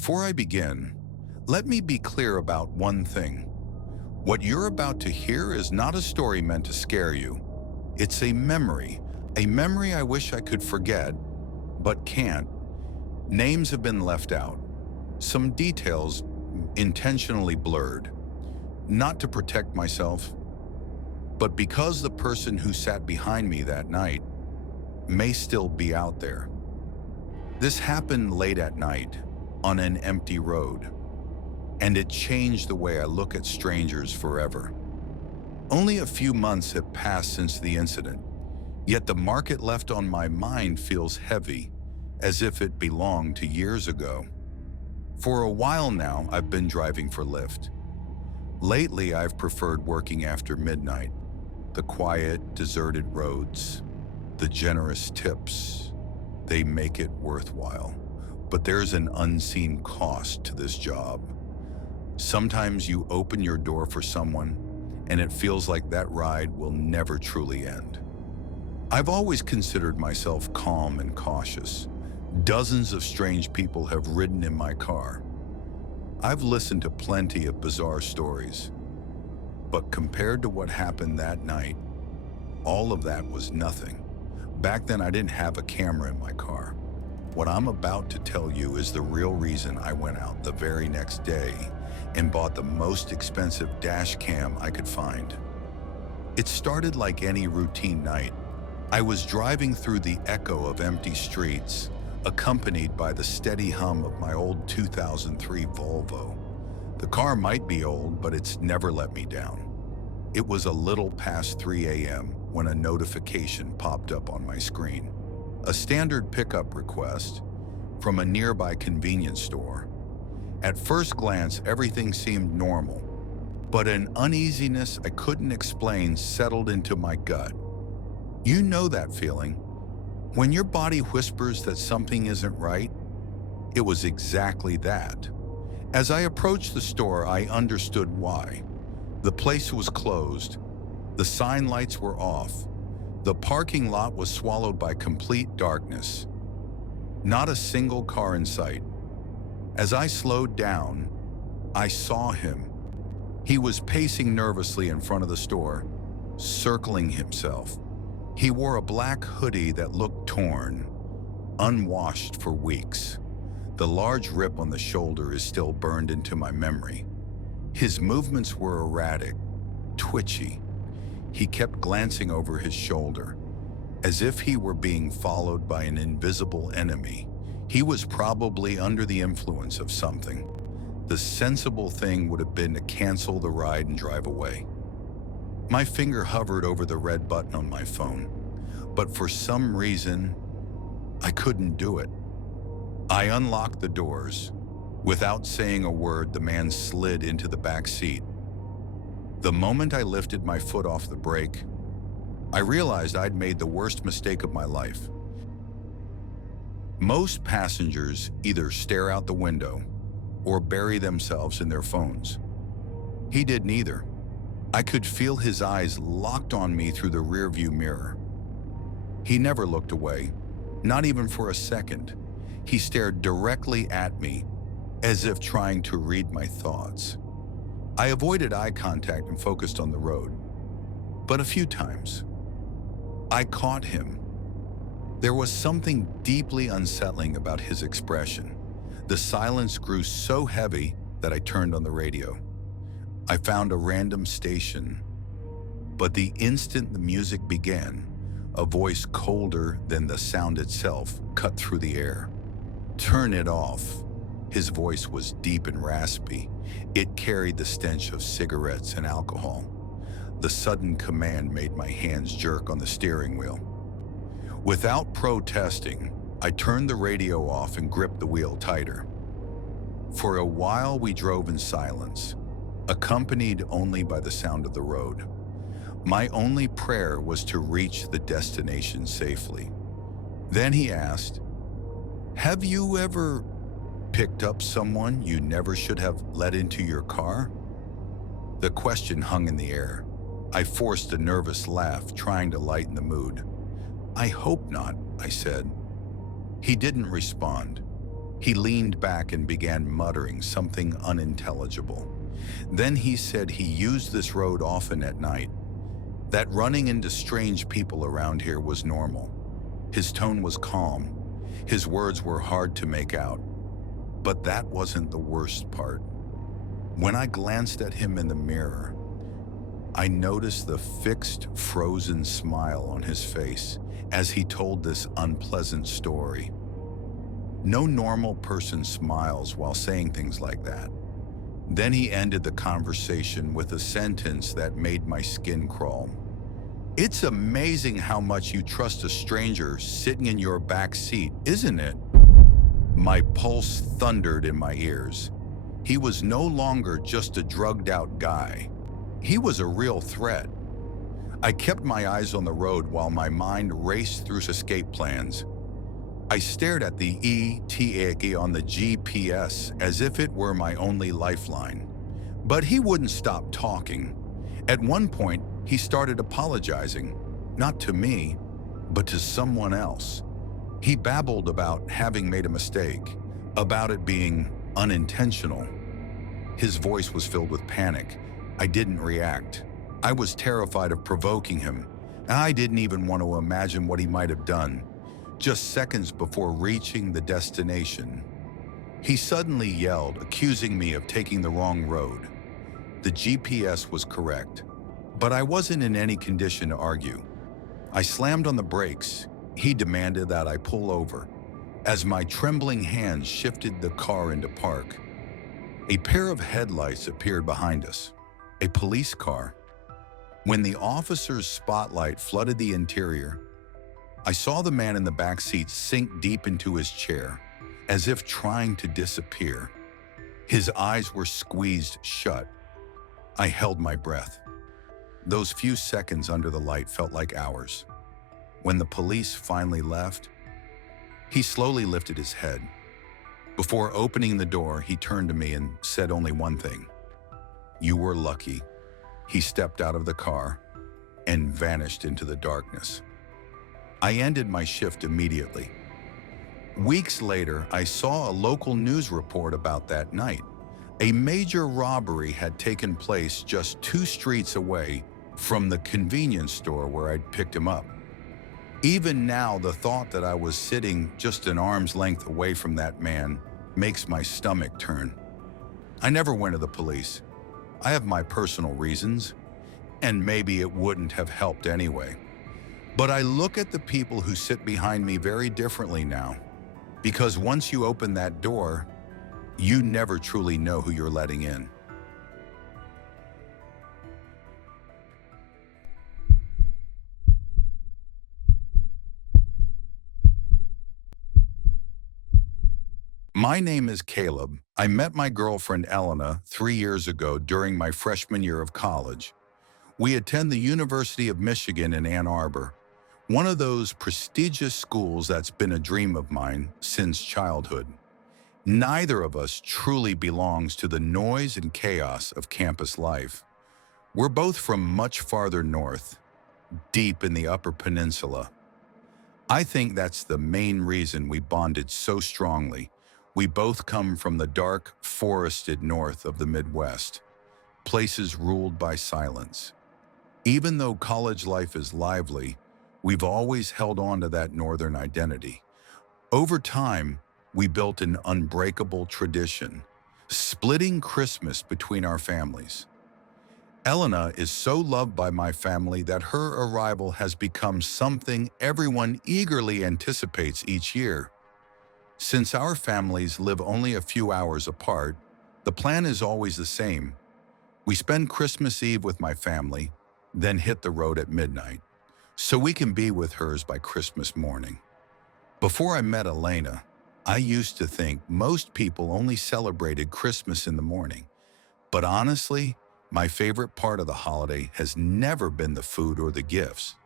Before I begin, let me be clear about one thing. What you're about to hear is not a story meant to scare you. It's a memory I wish I could forget, but can't. Names have been left out, some details intentionally blurred, not to protect myself, but because the person who sat behind me that night may still be out there. This happened late at night on an empty road, and it changed the way I look at strangers forever. Only a few months have passed since the incident, yet the mark it left on my mind feels heavy, as if it belonged to years ago. For a while now, I've been driving for Lyft. Lately, I've preferred working after midnight. The quiet, deserted roads, the generous tips, they make it worthwhile. But there's an unseen cost to this job. Sometimes you open your door for someone, and it feels like that ride will never truly end. I've always considered myself calm and cautious. Dozens of strange people have ridden in my car. I've listened to plenty of bizarre stories. But compared to what happened that night, all of that was nothing. Back then, I didn't have a camera in my car. What I'm about to tell you is the real reason I went out the very next day and bought the most expensive dash cam I could find. It started like any routine night. I was driving through the echo of empty streets, accompanied by the steady hum of my old 2003 Volvo. The car might be old, but it's never let me down. It was a little past 3 a.m. when a notification popped up on my screen. A standard pickup request from a nearby convenience store. At first glance, everything seemed normal, but an uneasiness I couldn't explain settled into my gut. You know that feeling, when your body whispers that something isn't right? It was exactly that. As I approached the store, I understood why. The place was closed. The sign lights were off. The parking lot was swallowed by complete darkness. Not a single car in sight. As I slowed down, I saw him. He was pacing nervously in front of the store, circling himself. He wore a black hoodie that looked torn, unwashed for weeks. The large rip on the shoulder is still burned into my memory. His movements were erratic, twitchy. He kept glancing over his shoulder, as if he were being followed by an invisible enemy. He was probably under the influence of something. The sensible thing would have been to cancel the ride and drive away. My finger hovered over the red button on my phone, but for some reason, I couldn't do it. I unlocked the doors. Without saying a word, the man slid into the back seat. The moment I lifted my foot off the brake, I realized I'd made the worst mistake of my life. Most passengers either stare out the window or bury themselves in their phones. He did neither. I could feel his eyes locked on me through the rearview mirror. He never looked away, not even for a second. He stared directly at me, as if trying to read my thoughts. I avoided eye contact and focused on the road. But a few times, I caught him. There was something deeply unsettling about his expression. The silence grew so heavy that I turned on the radio. I found a random station, but the instant the music began, a voice colder than the sound itself cut through the air. "Turn it off." His voice was deep and raspy. It carried the stench of cigarettes and alcohol. The sudden command made my hands jerk on the steering wheel. Without protesting, I turned the radio off and gripped the wheel tighter. For a while, we drove in silence, accompanied only by the sound of the road. My only prayer was to reach the destination safely. Then he asked, "Have you ever picked up someone you never should have let into your car?" The question hung in the air. I forced a nervous laugh, trying to lighten the mood. "I hope not," I said. He didn't respond. He leaned back and began muttering something unintelligible. Then he said he used this road often at night, that running into strange people around here was normal. His tone was calm. His words were hard to make out. But that wasn't the worst part. When I glanced at him in the mirror, I noticed the fixed, frozen smile on his face as he told this unpleasant story. No normal person smiles while saying things like that. Then he ended the conversation with a sentence that made my skin crawl. "It's amazing how much you trust a stranger sitting in your back seat, isn't it?" My pulse thundered in my ears. He was no longer just a drugged-out guy. He was a real threat. I kept my eyes on the road while my mind raced through escape plans. I stared at the ETA on the GPS as if it were my only lifeline. But he wouldn't stop talking. At one point, he started apologizing, not to me, but to someone else. He babbled about having made a mistake, about it being unintentional. His voice was filled with panic. I didn't react. I was terrified of provoking him, and I didn't even want to imagine what he might have done. Just seconds before reaching the destination, he suddenly yelled, accusing me of taking the wrong road. The GPS was correct, but I wasn't in any condition to argue. I slammed on the brakes. He demanded that I pull over. As my trembling hands shifted the car into park, a pair of headlights appeared behind us, a police car. When the officer's spotlight flooded the interior, I saw the man in the back seat sink deep into his chair, as if trying to disappear. His eyes were squeezed shut. I held my breath. Those few seconds under the light felt like hours. When the police finally left, he slowly lifted his head. Before opening the door, he turned to me and said only one thing. "You were lucky." He stepped out of the car and vanished into the darkness. I ended my shift immediately. Weeks later, I saw a local news report about that night. A major robbery had taken place just 2 streets away from the convenience store where I'd picked him up. Even now, the thought that I was sitting just an arm's length away from that man makes my stomach turn. I never went to the police. I have my personal reasons, and maybe it wouldn't have helped anyway. But I look at the people who sit behind me very differently now, because once you open that door, you never truly know who you're letting in. My name is Caleb. I met my girlfriend Elena 3 years ago during my freshman year of college. We attend the University of Michigan in Ann Arbor, one of those prestigious schools that's been a dream of mine since childhood. Neither of us truly belongs to the noise and chaos of campus life. We're both from much farther north, deep in the Upper Peninsula. I think that's the main reason we bonded so strongly. We both come from the dark, forested north of the Midwest, places ruled by silence. Even though college life is lively, we've always held on to that northern identity. Over time, we built an unbreakable tradition, splitting Christmas between our families. Elena is so loved by my family that her arrival has become something everyone eagerly anticipates each year. Since our families live only a few hours apart, the plan is always the same. We spend Christmas Eve with my family, then hit the road at midnight, so we can be with hers by Christmas morning. Before I met Elena, I used to think most people only celebrated Christmas in the morning. But honestly, my favorite part of the holiday has never been the food or the gifts.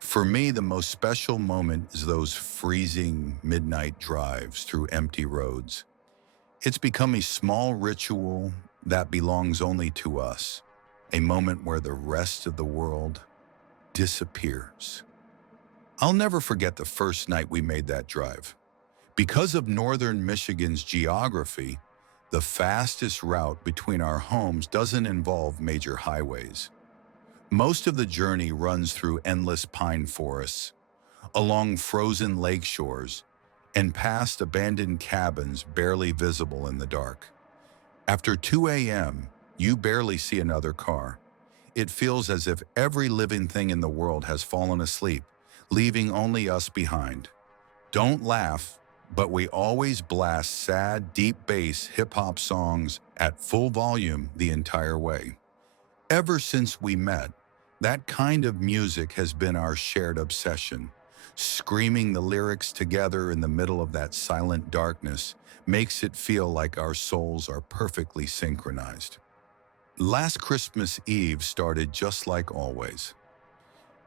For me, the most special moment is those freezing midnight drives through empty roads. It's become a small ritual that belongs only to us, a moment where the rest of the world disappears. I'll never forget the first night we made that drive. Because of northern Michigan's geography, the fastest route between our homes doesn't involve major highways. Most of the journey runs through endless pine forests, along frozen lake shores, and past abandoned cabins barely visible in the dark. After 2 a.m., you barely see another car. It feels as if every living thing in the world has fallen asleep, leaving only us behind. Don't laugh, but we always blast sad, deep bass hip-hop songs at full volume the entire way. Ever since we met, that kind of music has been our shared obsession. Screaming the lyrics together in the middle of that silent darkness makes it feel like our souls are perfectly synchronized. Last Christmas Eve started just like always.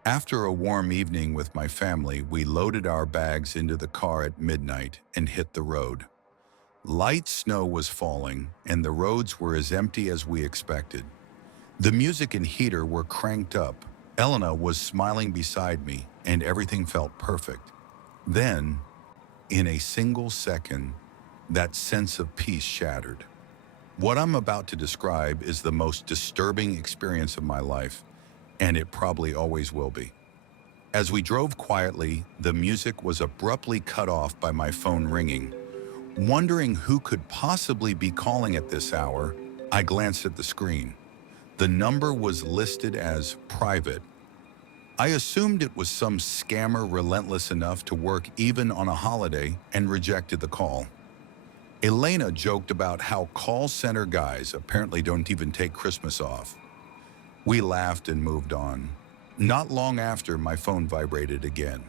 After a warm evening with my family, we loaded our bags into the car at midnight and hit the road. Light snow was falling, and the roads were as empty as we expected. The music and heater were cranked up. Elena was smiling beside me, and everything felt perfect. Then, in a single second, that sense of peace shattered. What I'm about to describe is the most disturbing experience of my life, and it probably always will be. As we drove quietly, the music was abruptly cut off by my phone ringing. Wondering who could possibly be calling at this hour, I glanced at the screen. The number was listed as private. I assumed it was some scammer relentless enough to work even on a holiday and rejected the call. Elena joked about how call center guys apparently don't even take Christmas off. We laughed and moved on. Not long after, my phone vibrated again.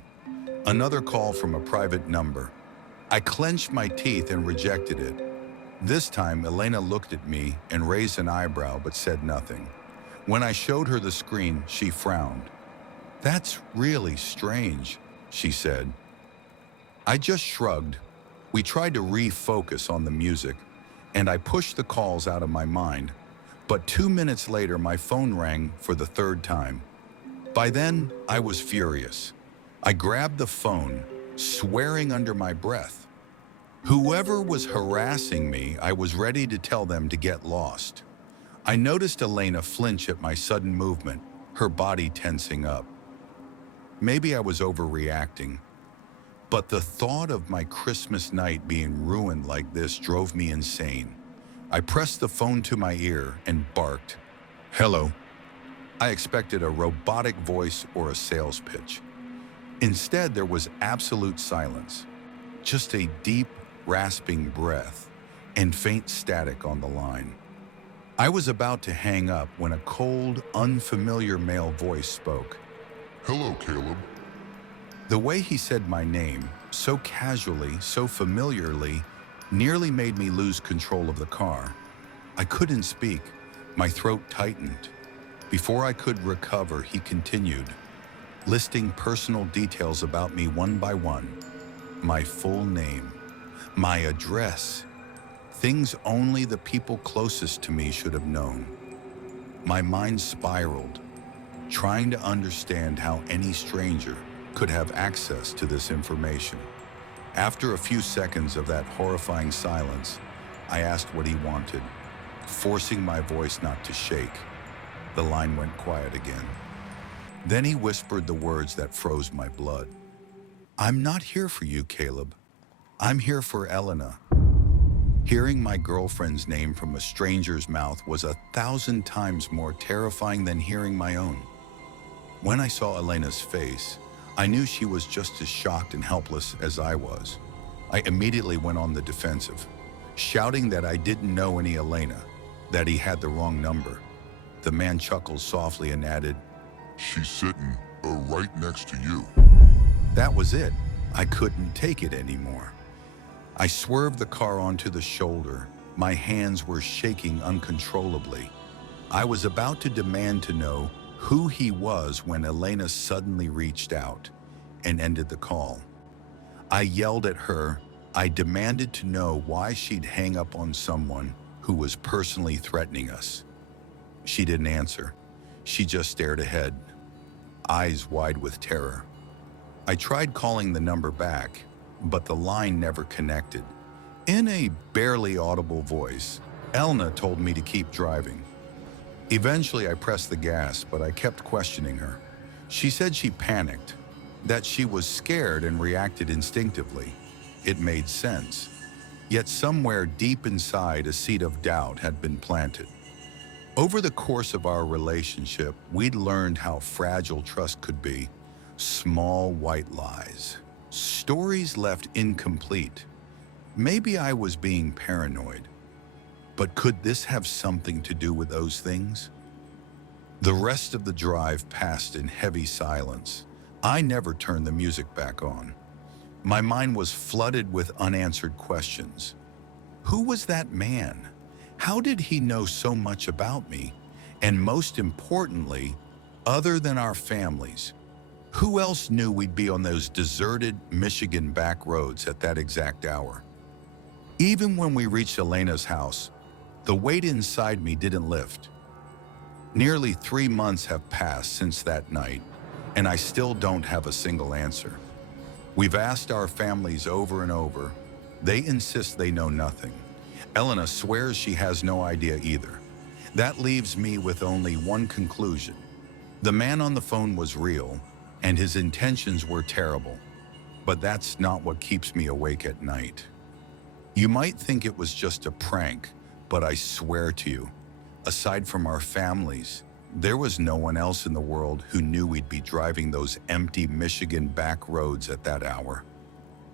Another call from a private number. I clenched my teeth and rejected it. This time, Elena looked at me and raised an eyebrow but said nothing. When I showed her the screen, she frowned. "That's really strange," she said. I just shrugged. We tried to refocus on the music, and I pushed the calls out of my mind. But 2 minutes later, my phone rang for the third time. By then, I was furious. I grabbed the phone, swearing under my breath. Whoever was harassing me, I was ready to tell them to get lost. I noticed Elena flinch at my sudden movement, her body tensing up. Maybe I was overreacting, but the thought of my Christmas night being ruined like this drove me insane. I pressed the phone to my ear and barked, "Hello." I expected a robotic voice or a sales pitch. Instead, there was absolute silence, just a deep, rasping breath and faint static on the line. I was about to hang up when a cold, unfamiliar male voice spoke. "Hello, Caleb." The way he said my name, so casually, so familiarly, nearly made me lose control of the car. I couldn't speak. My throat tightened. Before I could recover, he continued, listing personal details about me one by one. My full name, my address, things only the people closest to me should have known. My mind spiraled, trying to understand how any stranger could have access to this information. After a few seconds of that horrifying silence, I asked what he wanted, forcing my voice not to shake. The line went quiet again. Then he whispered the words that froze my blood. "I'm not here for you, Caleb. I'm here for Elena." Hearing my girlfriend's name from a stranger's mouth was 1,000 times more terrifying than hearing my own. When I saw Elena's face, I knew she was just as shocked and helpless as I was. I immediately went on the defensive, shouting that I didn't know any Elena, that he had the wrong number. The man chuckled softly and added, "She's sitting right next to you." That was it. I couldn't take it anymore. I swerved the car onto the shoulder. My hands were shaking uncontrollably. I was about to demand to know who he was when Elena suddenly reached out and ended the call. I yelled at her. I demanded to know why she'd hang up on someone who was personally threatening us. She didn't answer. She just stared ahead, eyes wide with terror. I tried calling the number back, but the line never connected. In a barely audible voice, Elena told me to keep driving. Eventually, I pressed the gas, but I kept questioning her. She said she panicked, that she was scared and reacted instinctively. It made sense. Yet somewhere deep inside, a seed of doubt had been planted. Over the course of our relationship, we'd learned how fragile trust could be. Small white lies. Stories left incomplete. Maybe I was being paranoid. But could this have something to do with those things? The rest of the drive passed in heavy silence. I never turned the music back on. My mind was flooded with unanswered questions. Who was that man? How did he know so much about me? And most importantly, other than our families, who else knew we'd be on those deserted Michigan back roads at that exact hour? Even when we reached Elena's house, the weight inside me didn't lift. Nearly 3 months have passed since that night, and I still don't have a single answer. We've asked our families over and over. They insist they know nothing. Elena swears she has no idea either. That leaves me with only one conclusion. The man on the phone was real, and his intentions were terrible. But that's not what keeps me awake at night. You might think it was just a prank, but I swear to you, aside from our families, there was no one else in the world who knew we'd be driving those empty Michigan back roads at that hour.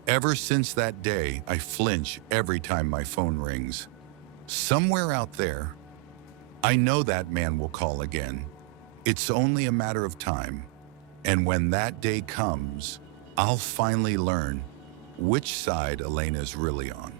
Ever since that day, I flinch every time my phone rings. Somewhere out there, I know that man will call again. It's only a matter of time. And when that day comes, I'll finally learn which side Elena's really on.